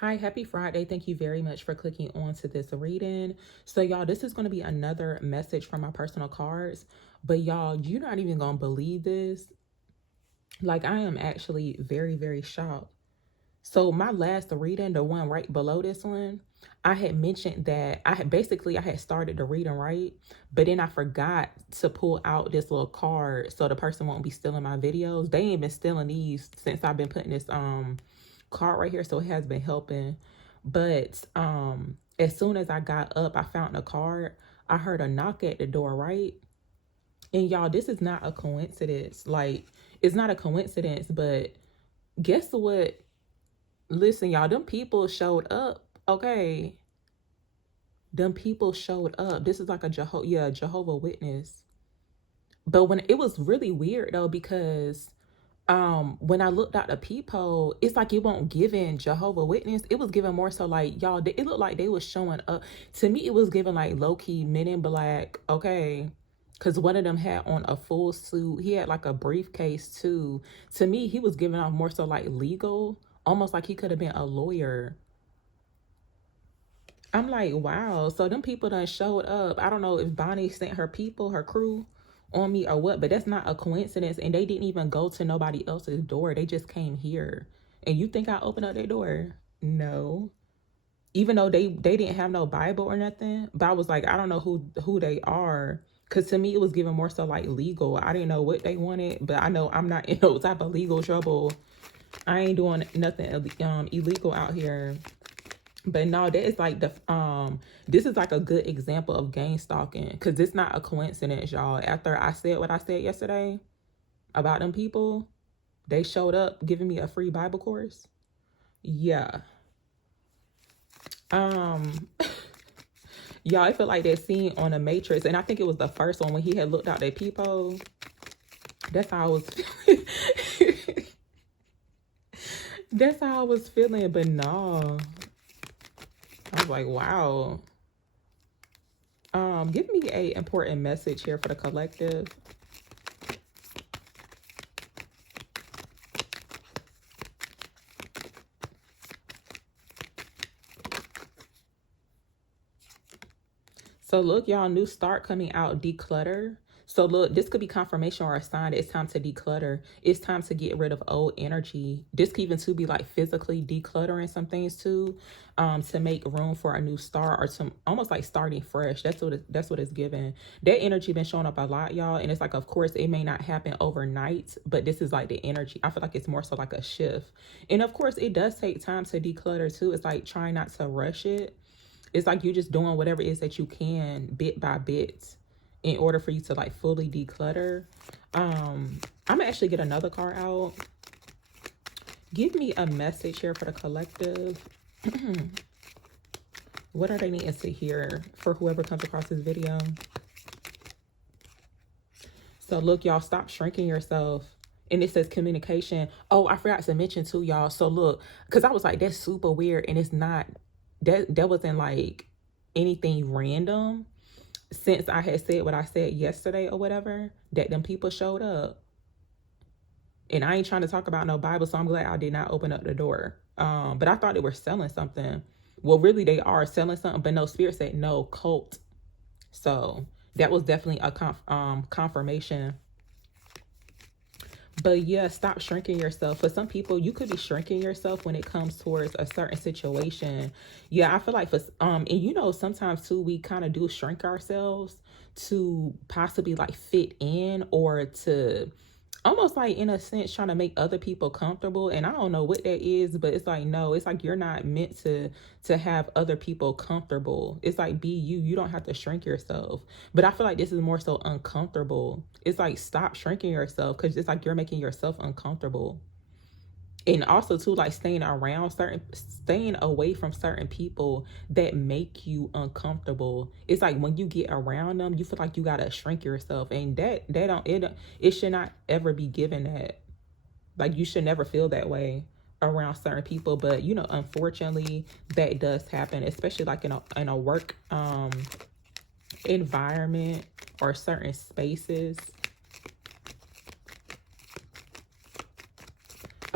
Hi, happy Friday. Thank you very much for clicking on to this reading. So, y'all, this is going to be another message from my personal cards. But, y'all, you're not even going to believe this. Like, I am actually very, very shocked. So, my last reading, the one right below this one, I had mentioned that I had started the reading, right? But then I forgot to pull out this little card so the person won't be stealing my videos. They ain't been stealing these since I've been putting this card right here, so it has been helping. But as soon as I got up, I found the card. I heard a knock at the door, right? And y'all, this is not a coincidence. Like, it's not a coincidence, but guess what? Listen, y'all, them people showed up. Okay. Them people showed up. This is like a Jehovah Witness. But when it was really weird though, because when I looked at the peephole, it's like it won't give in Jehovah Witness. It was given more so like y'all. It looked like they was showing up. To me, it was given like low key Men in Black. Okay, because one of them had on a full suit. He had like a briefcase too. To me, he was giving off more so like legal, almost like he could have been a lawyer. I'm like, wow. So them people done showed up. I don't know if Bonnie sent her people, her crew on me or what, but that's not a coincidence. And they didn't even go to nobody else's door. They just came here. And you think I opened up their door? No. Even though they didn't have no Bible or nothing. But I was like, I don't know who they are. Cause to me it was given more so like legal. I didn't know what they wanted, but I know I'm not in no type of legal trouble. I ain't doing nothing illegal out here. But no, that is like the this is like a good example of gang stalking, because it's not a coincidence, y'all. After I said what I said yesterday about them people, they showed up giving me a free Bible course. Yeah. Um y'all, I feel like that scene on the Matrix, and I think it was the first one when he had looked out that peephole. That's how I was that's how I was feeling, but no. I was like, wow. Give me a important message here for the collective. So look, y'all, new start coming out, declutter. So look, this could be confirmation or a sign that it's time to declutter. It's time to get rid of old energy. This could even to be like physically decluttering some things too, to make room for a new start, or to almost like starting fresh. That's what it's given. That energy been showing up a lot, y'all. And it's like, of course, it may not happen overnight, but this is like the energy. I feel like it's more so like a shift. And of course, it does take time to declutter too. It's like trying not to rush it. It's like you're just doing whatever it is that you can bit by bit in order for you to like fully declutter. I'm gonna actually get another card out. Give me a message here for the collective. What are they needing to hear for whoever comes across this video? So look, y'all, stop shrinking yourself. And it says communication. Oh, I forgot to mention too, y'all. So look, because I was like, that's super weird. And it's not, that wasn't like anything random. Since I had said what I said yesterday or whatever, that them people showed up. And I ain't trying to talk about no Bible, so I'm glad I did not open up the door. But I thought they were selling something. Well, really, they are selling something, but no, Spirit said no, cult. So that was definitely a confirmation. But yeah, stop shrinking yourself. For some people, you could be shrinking yourself when it comes towards a certain situation. Yeah, I feel like for and you know, sometimes too, we kind of do shrink ourselves to possibly like fit in, or to almost like in a sense trying to make other people comfortable. And I don't know what that is, but it's like, no, it's like you're not meant to have other people comfortable. It's like, be you. You don't have to shrink yourself. But I feel like this is more so uncomfortable. It's like, stop shrinking yourself, because it's like you're making yourself uncomfortable. And also too, like staying away from certain people that make you uncomfortable. It's like when you get around them, you feel like you gotta shrink yourself, and it should not ever be given that. Like, you should never feel that way around certain people. But you know, unfortunately, that does happen, especially like in a work environment or certain spaces.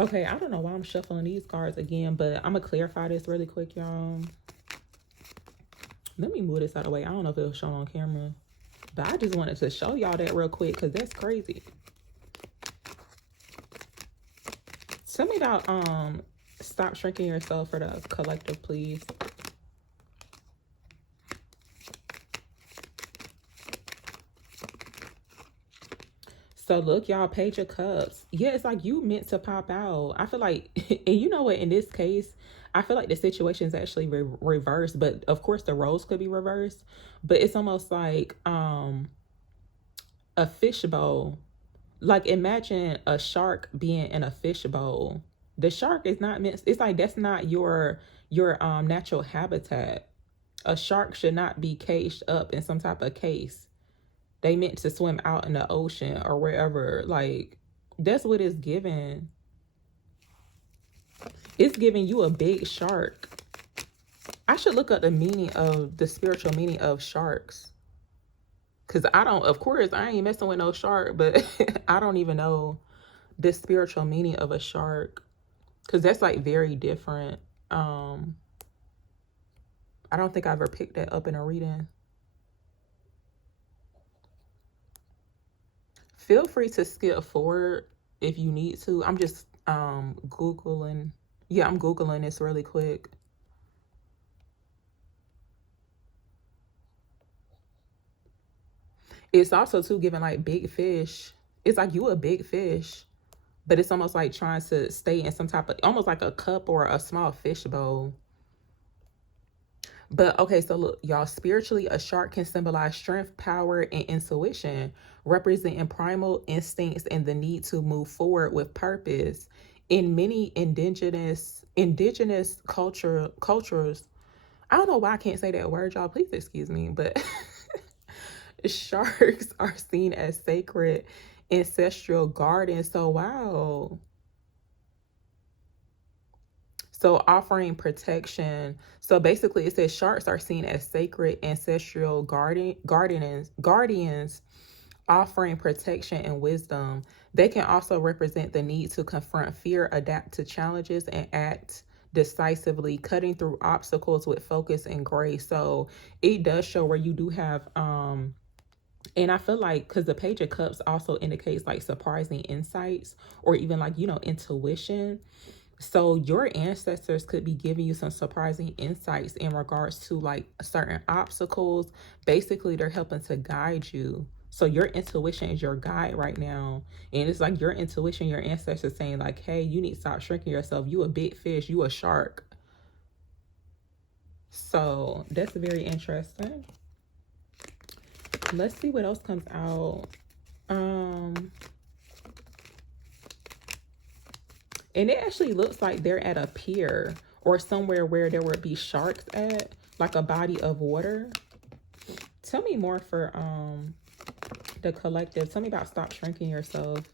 Okay, I don't know why I'm shuffling these cards again, but I'm going to clarify this really quick, y'all. Let me move this out of the way. I don't know if it'll show on camera, but I just wanted to show y'all that real quick because that's crazy. Tell me about stop shrinking yourself for the collective, please. So look, y'all, Page of Cups. Yeah, it's like you meant to pop out. I feel like, and you know what, in this case, I feel like the situation is actually reversed, but of course the roles could be reversed. But it's almost like a fishbowl. Like imagine a shark being in a fishbowl. The shark is not meant, it's like that's not your natural habitat. A shark should not be caged up in some type of case. They meant to swim out in the ocean or wherever. Like that's what it's giving. It's giving you a big shark. I should look up the meaning of the spiritual meaning of sharks. Cause I don't, of course, I ain't messing with no shark, but I don't even know the spiritual meaning of a shark. Cause that's like very different. I don't think I ever picked that up in a reading. Feel free to skip forward if you need to. I'm just Googling. Yeah, I'm Googling this really quick. It's also too giving like big fish. It's like you a big fish, but it's almost like trying to stay in some type of, almost like a cup or a small fish bowl. But okay, so look, y'all, spiritually, a shark can symbolize strength, power, and intuition, representing primal instincts and the need to move forward with purpose. In many indigenous cultures, I don't know why I can't say that word, y'all. Please excuse me, but sharks are seen as sacred ancestral guardians. So wow. So offering protection. So basically it says sharks are seen as sacred ancestral guardians offering protection and wisdom. They can also represent the need to confront fear, adapt to challenges, and act decisively, cutting through obstacles with focus and grace. So it does show where you do have and I feel like because the Page of Cups also indicates like surprising insights or even like, you know, intuition. So your ancestors could be giving you some surprising insights in regards to like certain obstacles. Basically, they're helping to guide you. So your intuition is your guide right now. And it's like your intuition, your ancestors saying like, hey, you need to stop shrinking yourself. You a big fish, you a shark. So that's very interesting. Let's see what else comes out. And it actually looks like they're at a pier or somewhere where there would be sharks at, like a body of water. Tell me more for the collective. Tell me about stop shrinking yourself.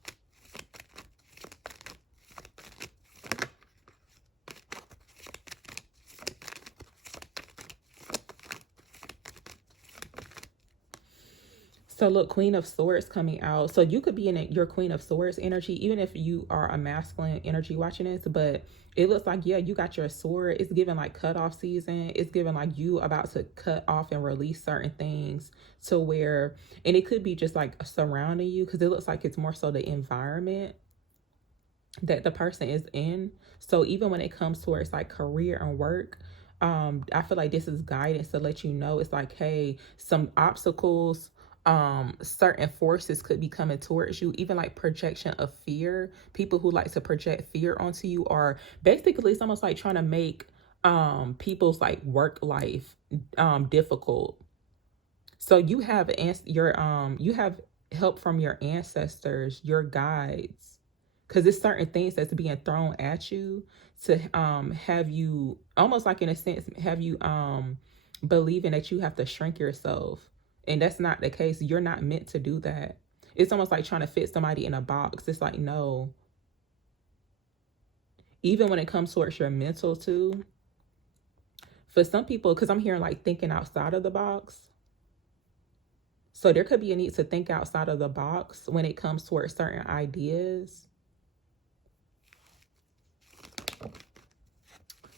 So look, Queen of Swords coming out. So you could be in your Queen of Swords energy, even if you are a masculine energy watching this. But it looks like, yeah, you got your sword. It's giving like cutoff season. It's giving like you about to cut off and release certain things to where, and it could be just like surrounding you because it looks like it's more so the environment that the person is in. So even when it comes towards like career and work, I feel like this is guidance to let you know it's like, hey, some obstacles, certain forces could be coming towards you, even like projection of fear. People who like to project fear onto you are basically, it's almost like trying to make people's like work life difficult. So you have you have help from your ancestors, your guides, because it's certain things that's being thrown at you to have you almost like in a sense have you believing that you have to shrink yourself. And that's not the case. You're not meant to do that. It's almost like trying to fit somebody in a box. It's like, no. Even when it comes towards your mental too. For some people, because I'm hearing like thinking outside of the box. So there could be a need to think outside of the box when it comes towards certain ideas.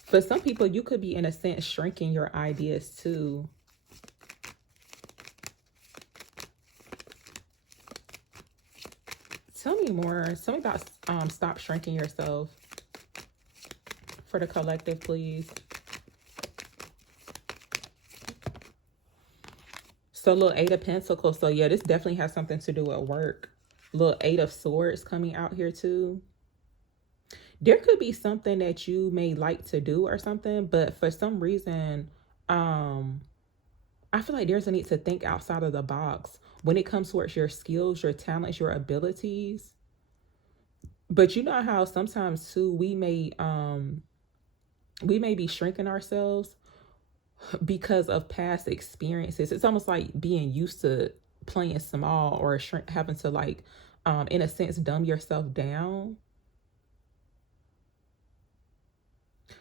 For some people, you could be, in a sense, shrinking your ideas too. Tell me more. Tell me about stop shrinking yourself for the collective, please. So, little Eight of Pentacles. So, yeah, this definitely has something to do with work. Little Eight of Swords coming out here too. There could be something that you may like to do or something, but for some reason, I feel like there's a need to think outside of the box when it comes towards your skills, your talents, your abilities. But you know how sometimes too we may be shrinking ourselves because of past experiences. It's almost like being used to playing small, or having to, like, in a sense, dumb yourself down.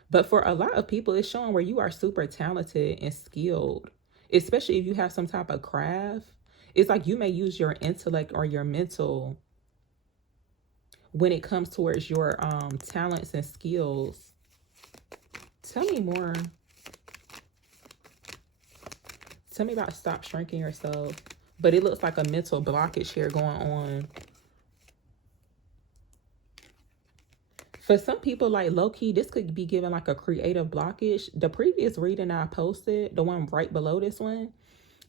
But for a lot of people, it's showing where you are super talented and skilled, especially if you have some type of craft. It's like you may use your intellect or your mental when it comes towards your talents and skills. Tell me more. Tell me about stop shrinking yourself. But it looks like a mental blockage here going on. For some people, like, low-key, this could be given like a creative blockage. The previous reading I posted, the one right below this one,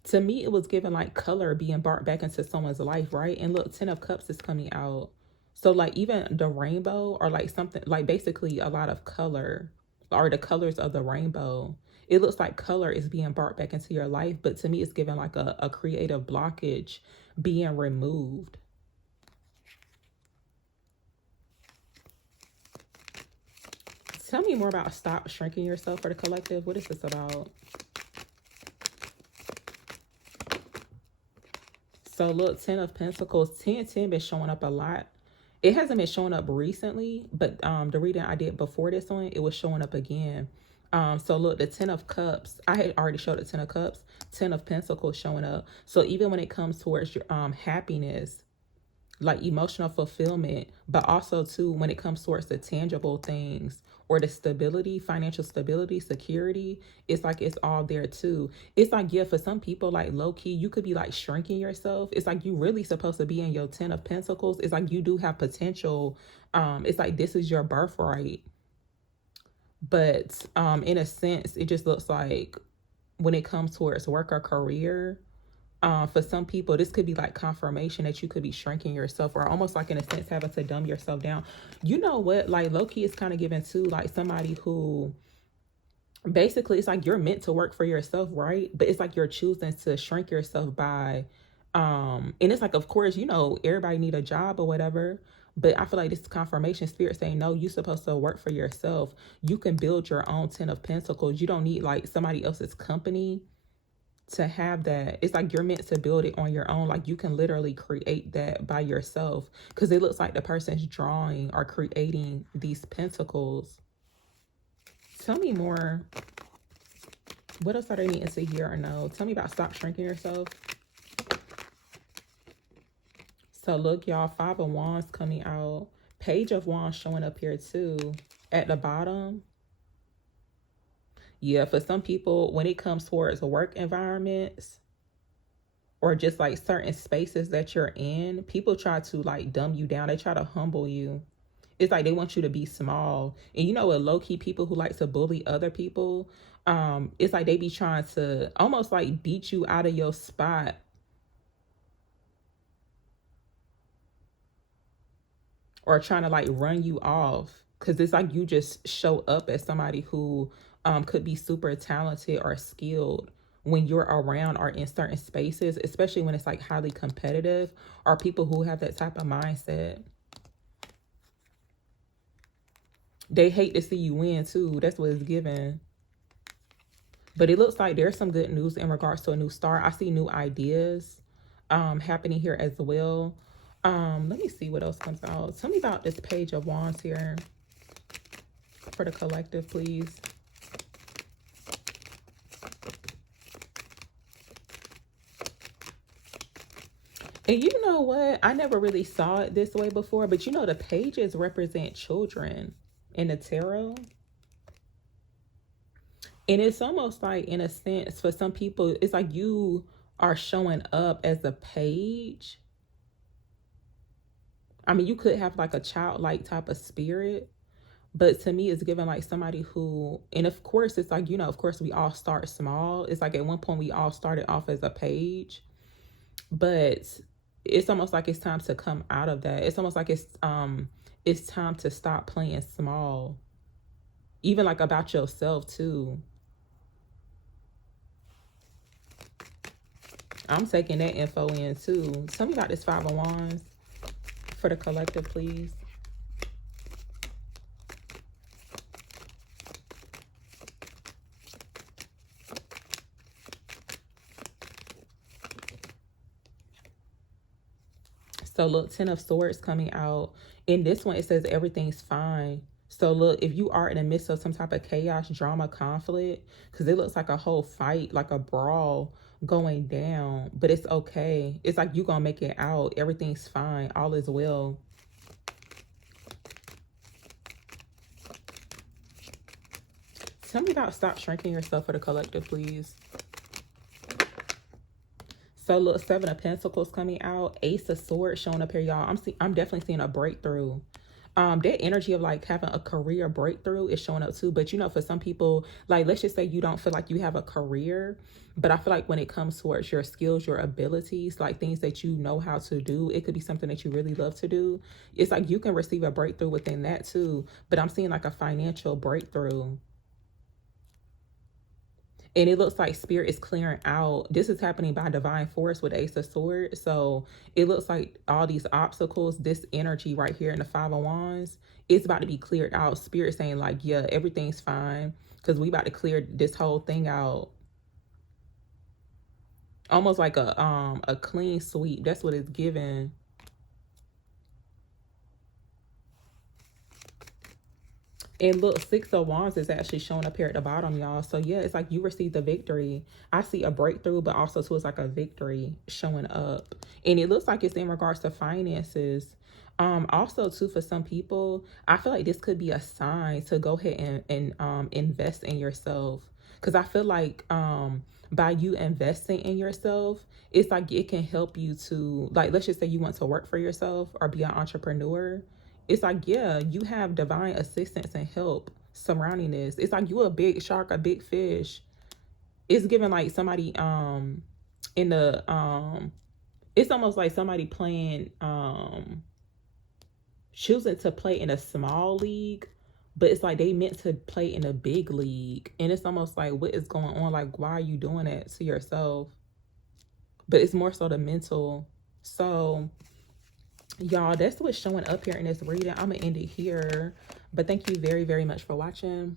to me, it was given like color being brought back into someone's life, right? And look, 10 of Cups is coming out. So, like, even the rainbow, or like something, like basically a lot of color, or the colors of the rainbow. It looks like color is being brought back into your life. But to me, it's given like a creative blockage being removed. Tell me more about stop shrinking yourself for the collective. What is this about? So look, 10 of Pentacles, 10 been showing up a lot. It hasn't been showing up recently, but the reading I did before this one, it was showing up again. So look, the 10 of Cups, I had already showed the 10 of Cups, 10 of Pentacles showing up. So even when it comes towards your happiness, like emotional fulfillment, but also too when it comes towards the tangible things, or the stability, financial stability, security, it's like it's all there too. It's like, yeah, for some people, like, low-key, you could be like shrinking yourself. It's like you really supposed to be in your 10 of Pentacles. It's like you do have potential. It's like this is your birthright. But in a sense, it just looks like when it comes towards work or career, for some people, this could be like confirmation that you could be shrinking yourself, or almost like, in a sense, having to dumb yourself down. You know what? Like, low-key is kind of given to like somebody who basically, it's like you're meant to work for yourself, right? But it's like you're choosing to shrink yourself by, and it's like, of course, you know, everybody need a job or whatever. But I feel like this is confirmation, spirit saying, no, you're supposed to work for yourself. You can build your own 10 of Pentacles. You don't need like somebody else's company to have that. It's like you're meant to build it on your own. Like you can literally create that by yourself, because it looks like the person's drawing or creating these pentacles. Tell me more. What else are they needing to hear or know? Tell me about stop shrinking yourself. So look, y'all, 5 of Wands coming out. Page of Wands showing up here too at the bottom. Yeah, for some people, when it comes towards work environments, or just like certain spaces that you're in, people try to like dumb you down. They try to humble you. It's like they want you to be small. And you know what, low-key people who like to bully other people, it's like they be trying to almost like beat you out of your spot, or trying to like run you off, because it's like you just show up as somebody who could be super talented or skilled when you're around or in certain spaces, especially when it's like highly competitive, or people who have that type of mindset. They hate to see you win too. That's what it's given. But it looks like there's some good news in regards to a new start. I see new ideas happening here as well. Let me see what else comes out. Tell me about this Page of Wands here for the collective, please. And you know what? I never really saw it this way before, but you know the pages represent children in the tarot. And it's almost like, in a sense, for some people, it's like you are showing up as a page. I mean, you could have like a childlike type of spirit, but to me, it's given like somebody who, and of course, it's like, of course, we all start small. It's like at one point we all started off as a page, but it's almost like it's time to come out of that. It's almost like it's time to stop playing small, even like about yourself too. I'm taking that info in too. Tell me about this Five of Wands for the collective, please. So look, Ten of Swords coming out. In this one, it says everything's fine. So look, if you are in the midst of some type of chaos, drama, conflict, because it looks like a whole fight, like a brawl going down, but it's okay. It's like you're going to make it out. Everything's fine. All is well. Tell me about stop shrinking yourself for the collective, please. So look, Seven of Pentacles coming out, Ace of Swords showing up here, y'all. I'm definitely seeing a breakthrough. That energy of like having a career breakthrough is showing up too. But for some people, like, let's just say you don't feel like you have a career, but I feel like when it comes towards your skills, your abilities, like things that you know how to do, it could be something that you really love to do. It's like you can receive a breakthrough within that too. But I'm seeing like a financial breakthrough. And it looks like spirit is clearing out. This is happening by divine force with Ace of Swords. So it looks like all these obstacles, this energy right here in the Five of Wands, it's about to be cleared out. Spirit saying like, yeah, everything's fine because we about to clear this whole thing out. Almost like a clean sweep. That's what it's given. And look, Six of Wands is actually showing up here at the bottom, y'all. So yeah, it's like you received the victory. I see a breakthrough, but also too, it's like a victory showing up. And it looks like it's in regards to finances. Also too, for some people, I feel like this could be a sign to go ahead and invest in yourself. Because I feel like by you investing in yourself, it's like it can help you to, like, let's just say you want to work for yourself or be an entrepreneur. It's like, yeah, you have divine assistance and help surrounding this. It's like you a big shark, a big fish. It's given like somebody in the it's almost like somebody playing choosing to play in a small league, but it's like they meant to play in a big league. And it's almost like, what is going on? Like, why are you doing that to yourself? But it's more so the mental. So y'all, that's what's showing up here in this reading. I'm gonna end it here, but thank you very, very much for watching.